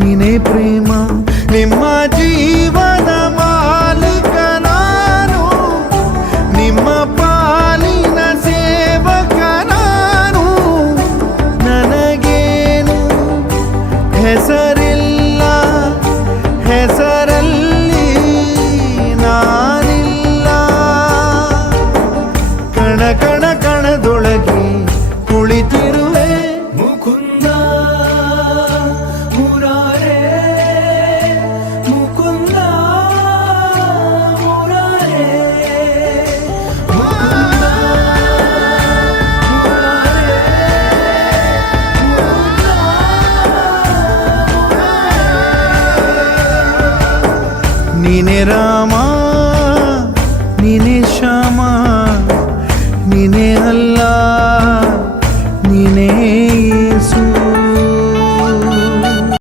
ನೀನೇ ಪ್ರೇಮ ನಿಮ್ಮ ಜೀವದ ಮಾಲೀಕ ನಾನು ನಿಮ್ಮ ಪಾಲಿನ ಸೇವಕ ನಾನು ನನಗೇನು ಹೆಸರಿಲ್ಲ ಹೆಸರಲ್ಲಿ ನಾನಿಲ್ಲ ಕಣ ಕಣ ಕಣದೊಳಗೆ ಕುಳಿತಿರುವೆ ಮುಕುಂದ ಮುರಾರೇ ಮುಕುಂದ ಮುರಾರೇ ಮುಕುಂದ ಮುರಾರೇ ಮುಕುಂದ ನೀನೇ ರಾಮ